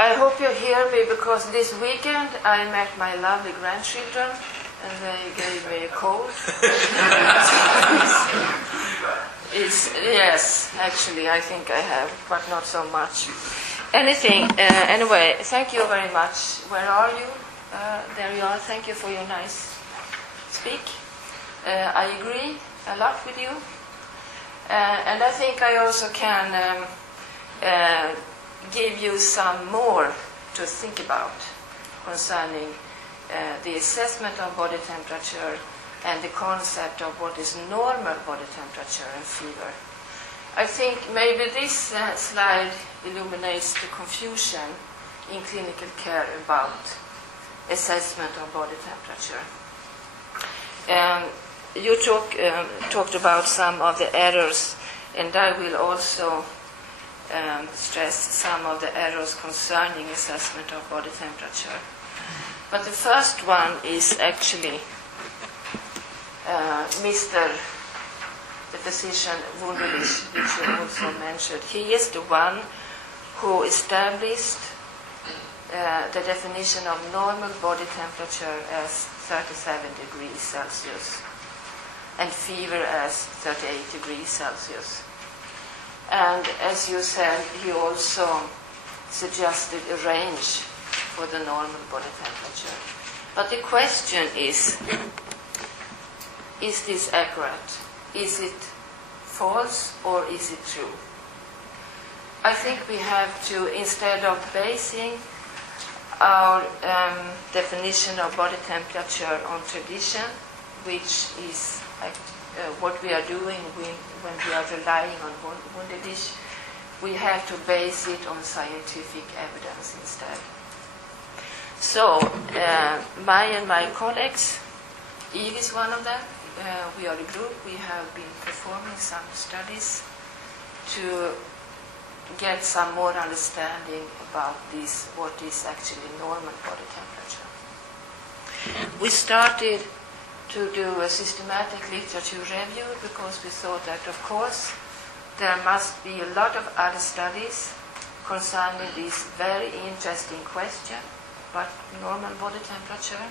I hope you hear me, because this weekend I met my lovely grandchildren and they gave me a cold. Yes, actually I think I have, but not so much. Anyway, thank you very much. Where are you? There you are. Thank you for your nice speak. I agree a lot with you. And I think I also can give you some more to think about concerning the assessment of body temperature and the concept of what is normal body temperature and fever. I think maybe this slide illuminates the confusion in clinical care about assessment of body temperature. You talked about some of the errors, and I will also stress some of the errors concerning assessment of body temperature. But the first one is actually the physician Wunderlich, which you also mentioned. He is the one who established the definition of normal body temperature as 37 degrees Celsius and fever as 38 degrees Celsius. And as you said, he also suggested a range for the normal body temperature. But the question is this accurate? Is it false or is it true? I think we have to, instead of basing our definition of body temperature on tradition, which is what we are doing when we are relying on Wunderlich, we have to base it on scientific evidence instead. So, my colleagues, Eve is one of them. We are a group. We have been performing some studies to get some more understanding about this, what is actually normal body temperature. We started to do a systematic literature review because we thought that, of course, there must be a lot of other studies concerning this very interesting question about normal body temperature.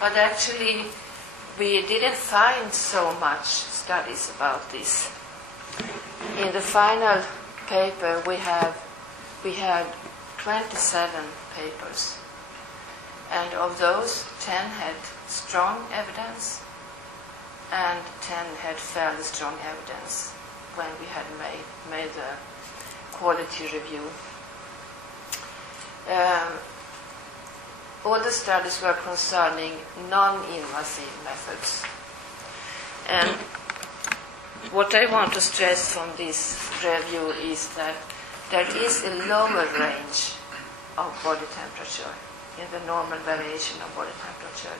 But actually, we didn't find so much studies about this. In the final paper, we had 27 papers, and of those, 10 had strong evidence, and 10 had fairly strong evidence when we had made the quality review. All the studies were concerning non-invasive methods. And what I want to stress from this review is that there is a lower range of body temperature in the normal variation of body temperature.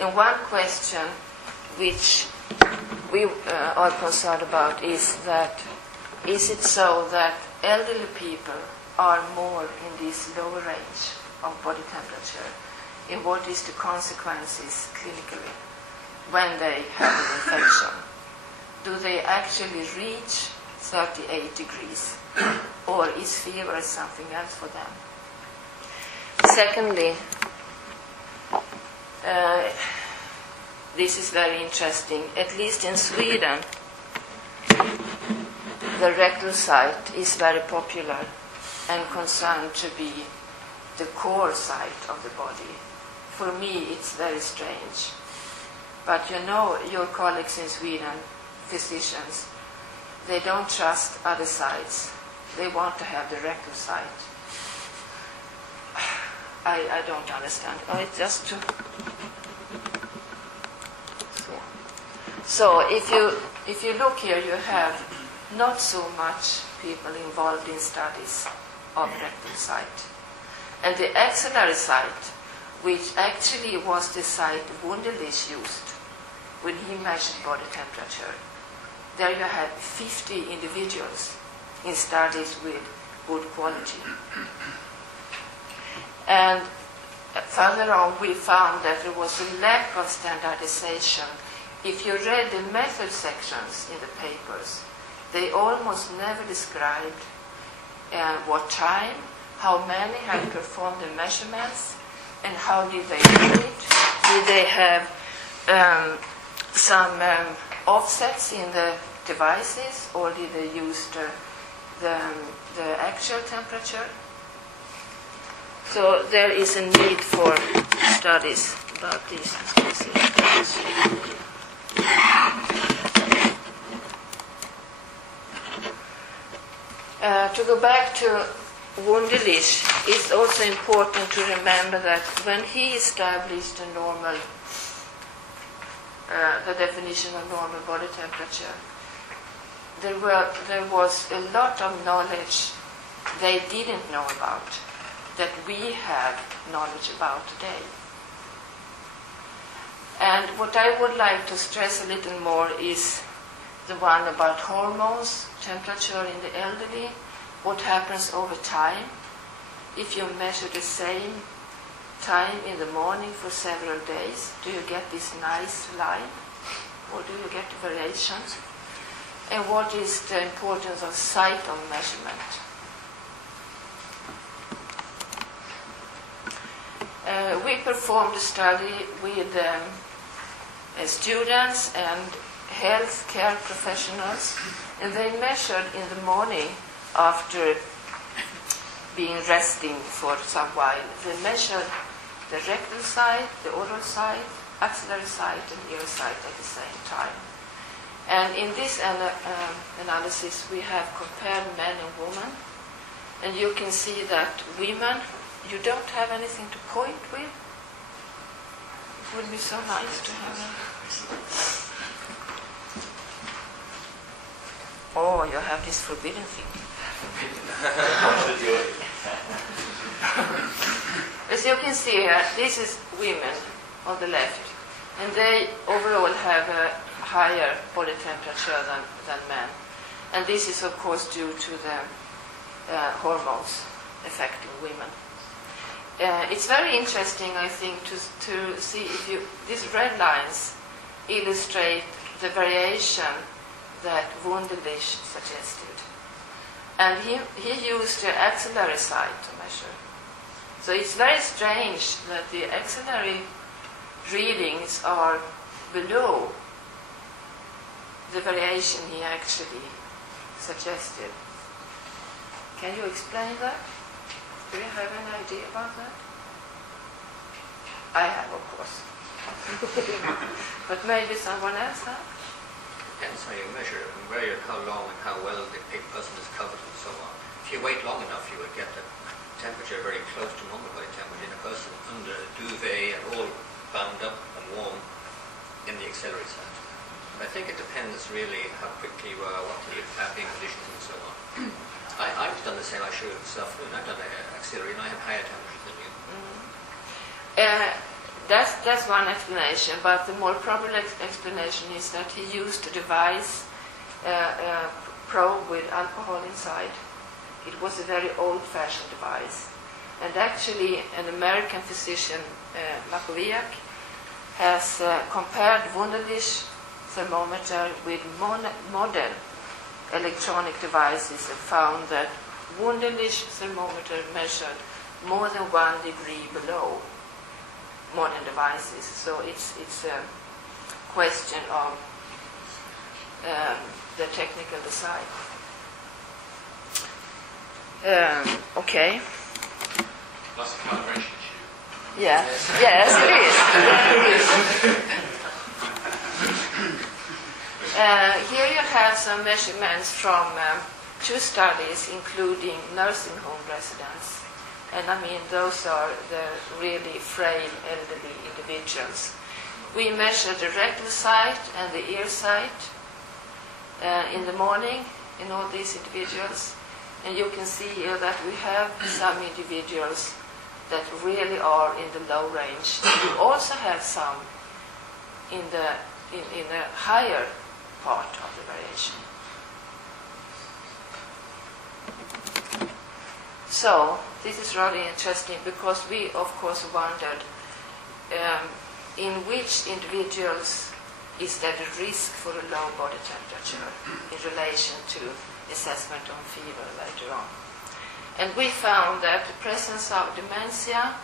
And one question which we are concerned about is it so that elderly people are more in this lower range of body temperature, and what is the consequences clinically when they have an infection? Do they actually reach 38 degrees, or is fever something else for them? Secondly, this is very interesting. At least in Sweden, the rectal site is very popular and concerned to be the core site of the body. For me, it's very strange. But you know, your colleagues in Sweden, physicians, they don't trust other sites. They want to have the rectal site. I don't understand. Oh, it's just too... So if you look here, you have not so much people involved in studies of rectal site. And the axillary site, which actually was the site Wunderlich used when he measured body temperature, there you have 50 individuals in studies with good quality. And further on, we found that there was a lack of standardization. If you read the method sections in the papers, they almost never described what time, how many had performed the measurements, and how did they do it? Did they have some offsets in the devices, or did they use the actual temperature? So there is a need for studies about these issues. To go back to Wunderlich, it's also important to remember that when he established the definition of normal body temperature, there was a lot of knowledge they didn't know about that we have knowledge about today. And what I would like to stress a little more is the one about hormones, temperature in the elderly, what happens over time. If you measure the same time in the morning for several days, do you get this nice line, or do you get variations? And what is the importance of site of measurement? We performed a study with students and health care professionals, and they measured in the morning after being resting for some while. They measured the rectal side, the oral side, axillary side, and ear side at the same time. And in this analysis, we have compared men and women, and you can see that women, you don't have anything to point with. It would be so nice to have a... Oh, you have this forbidden thing. As you can see here, this is women on the left, and they overall have a higher body temperature than men. And this is, of course, due to the hormones affecting women. It's very interesting, I think, to see if these red lines illustrate the variation that Wunderlich suggested. And he used the axillary side to measure. So it's very strange that the axillary readings are below the variation he actually suggested. Can you explain that? Do you have an idea about that? I have, of course. But maybe someone else has? Depends how you measure it, and how long and how well the person is covered and so on. If you wait long enough, you would get the temperature very close to normal body temperature in a person under a duvet and all bound up and warm in the axillary side. But I think it depends really how quickly you are, what the tapping conditions and so on. I've done the same, I showed this afternoon. I've done an axillary and I have higher temperatures than you. That's one explanation, but the more probable explanation is that he used a device, probe with alcohol inside. It was a very old-fashioned device. And actually, an American physician, Makowiak, has compared Wunderlich thermometer with modern electronic devices and found that Wunderlich thermometer measured more than 1 degree below modern devices. So it's a question of the technical design. Okay. That's a calibration issue. Yeah. Yes, it is. Here you have some measurements from 2 studies, including nursing home residents. And I mean, those are the really frail elderly individuals. We measure the rectal site and the ear site in the morning in all these individuals. And you can see here that we have some individuals that really are in the low range. We also have some in the higher part of the variation. So this is really interesting because we, of course, wondered in which individuals is there a risk for a low body temperature in relation to assessment on fever later on. And we found that the presence of dementia,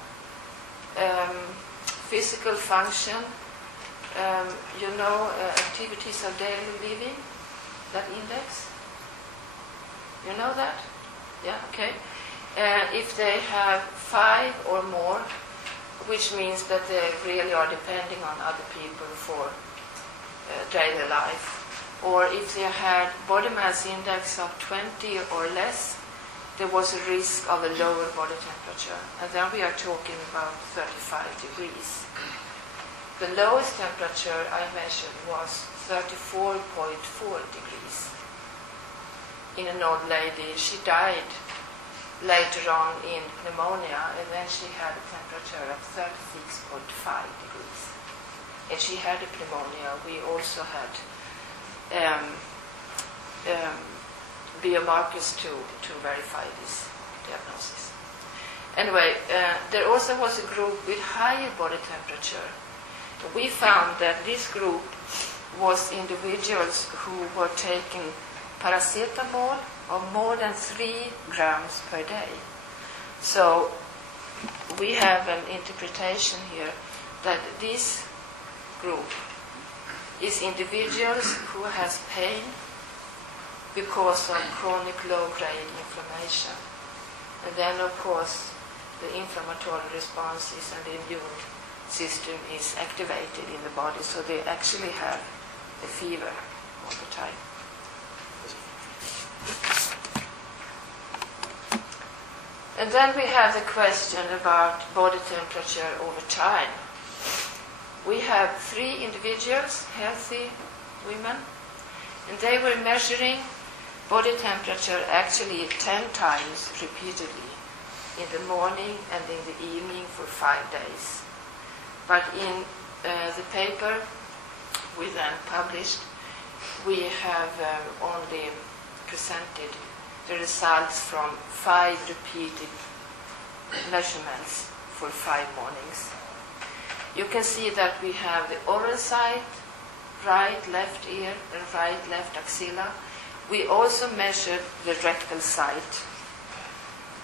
physical function, activities of daily living, that index, you know that? Yeah, okay. If they have 5 or more, which means that they really are depending on other people for daily life, or if they had body mass index of 20 or less, there was a risk of a lower body temperature. And then we are talking about 35 degrees. The lowest temperature I measured was 34.4 degrees. In an old lady, she died later on in pneumonia, and then she had a temperature of 36.5 degrees. And she had a pneumonia. We also had biomarkers to verify this diagnosis. Anyway, there also was a group with higher body temperature. We found that this group was individuals who were taking paracetamol of more than 3 grams per day. So we have an interpretation here that this group is individuals who has pain because of chronic low-grade inflammation. And then, of course, the inflammatory responses and the immune system is activated in the body, so they actually have a fever all the time. And then we have the question about body temperature over time. We have 3 individuals, healthy women, and they were measuring body temperature actually 10 times repeatedly, in the morning and in the evening for 5 days. But in the paper we then published, we have only presented the results from 5 repeated measurements for 5 mornings. You can see that we have the oral side, right left ear, and right left axilla. We also measured the rectal side.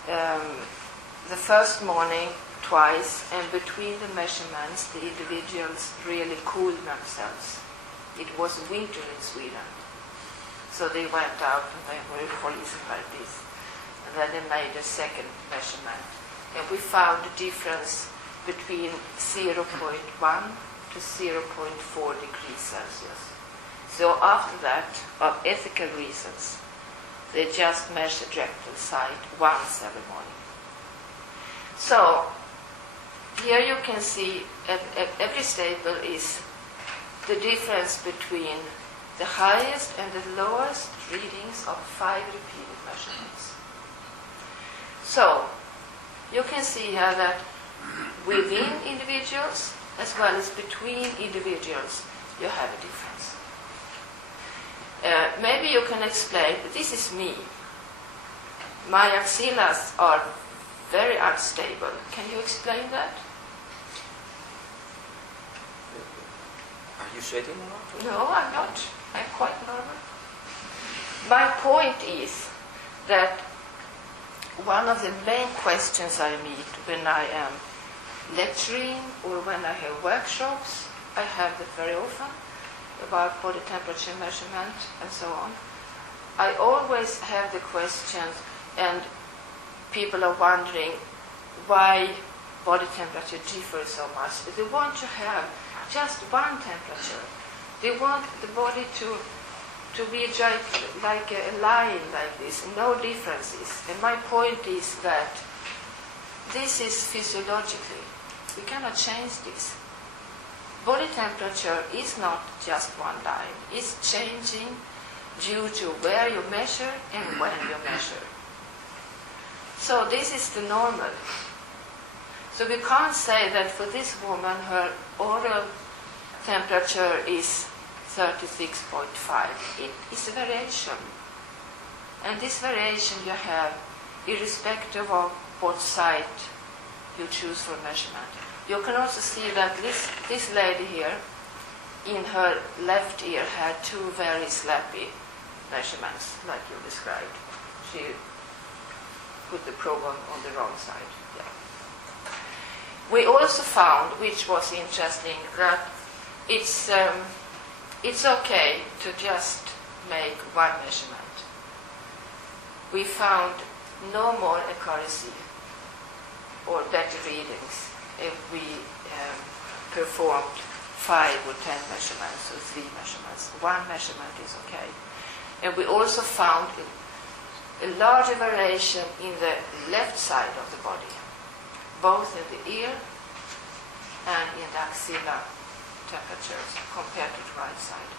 The first morning twice, and between the measurements the individuals really cooled themselves. It was winter in Sweden, so they went out and they were policing like this. And then they made a second measurement, and we found a difference between 0.1 to 0.4 degrees Celsius. So after that, of ethical reasons, they just measured rectal side once every morning. So here you can see at every staple is the difference between the highest and the lowest readings of 5 repeated measurements. So you can see here that within individuals as well as between individuals you have a difference. Maybe you can explain, this is me. My axillas are very unstable. Can you explain that? Are you sweating or not? No, I'm not. I'm quite normal. My point is that one of the main questions I meet when I am lecturing or when I have workshops, I have that very often, about body temperature measurement and so on. I always have the question, and people are wondering why body temperature differs so much. They want to have just one temperature. They want the body to be like a line like this, no differences. And my point is that this is physiologically. We cannot change this. Body temperature is not just one line. It's changing due to where you measure and when you measure. So this is the normal. So we can't say that for this woman her oral temperature is 36.5. It is a variation. And this variation you have irrespective of what site you choose for measurement. You can also see that this lady here in her left ear had 2 very slappy measurements like you described. She put the probe on the wrong side. Yeah. We also found, which was interesting, that it's okay to just make one measurement. We found no more accuracy or better readings if we performed 5 or 10 measurements or 3 measurements. One measurement is okay. And we also found a larger variation in the left side of the body, both in the ear and in the axilla temperatures compared to the right side.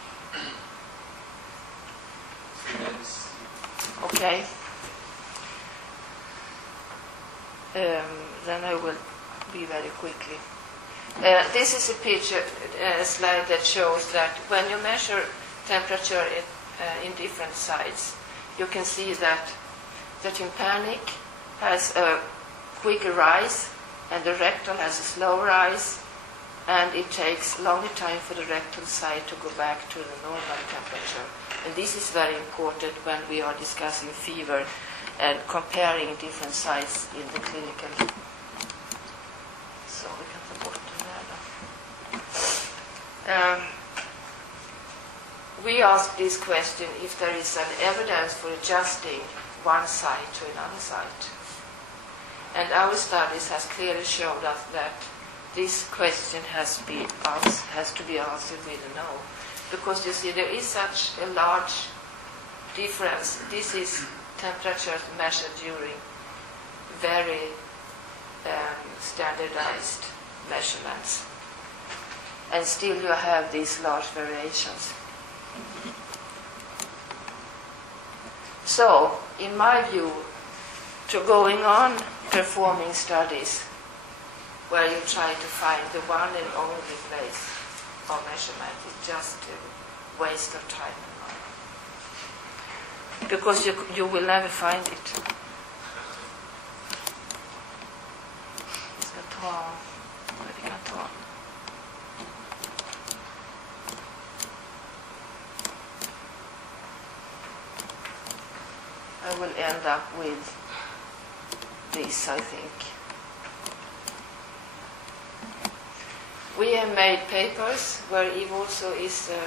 Okay. Then I will be very quickly. This is a picture, a slide that shows that when you measure temperature in different sites, you can see that the tympanic has a quicker rise and the rectal has a slow rise, and it takes longer time for the rectal side to go back to the normal temperature. And this is very important when we are discussing fever and comparing different sites in the clinical. Så vi kan ta bort den där då. We asked this question if there is an evidence for adjusting one side to another side. And our studies has clearly showed us that this question has to be answered with a no. Because you see, there is such a large difference. This is temperature measured during very standardized measurements. And still you have these large variations. So, in my view, to going on performing studies where you try to find the one and only place of measurement is just a waste of time and money. Because you will never find it. I will end up with this, I think. We have made papers where Eve also is a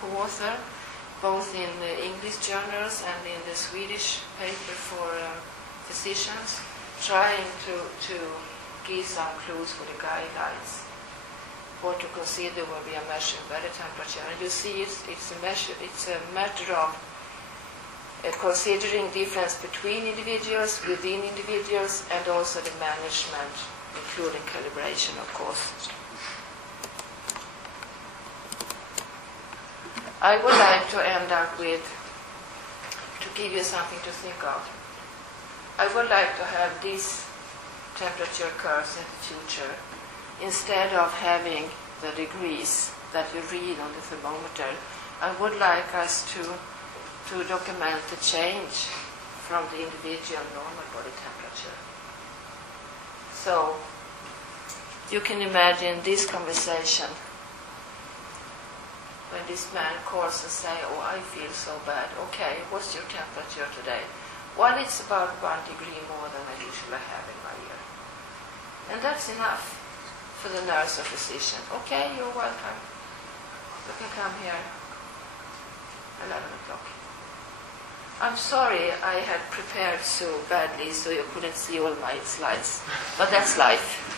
co-author, both in the English journals and in the Swedish paper for physicians, trying to give some clues for the guidelines, what to consider when we are measuring body temperature. And you see, it's a matter of considering difference between individuals, within individuals, and also the management, including calibration, of course. I would like to end up with, to give you something to think of. I would like to have these temperature curves in the future, instead of having the degrees that you read on the thermometer. I would like us to document the change from the individual normal body temperature. So, you can imagine this conversation when this man calls and say, "Oh, I feel so bad. Okay, what's your temperature today?" Well, it's about 1 degree more than I usually have in my year. And that's enough for the nurse or physician. Okay, you're welcome. You can come here 11 o'clock. I'm sorry I had prepared so badly so you couldn't see all my slides, but that's life.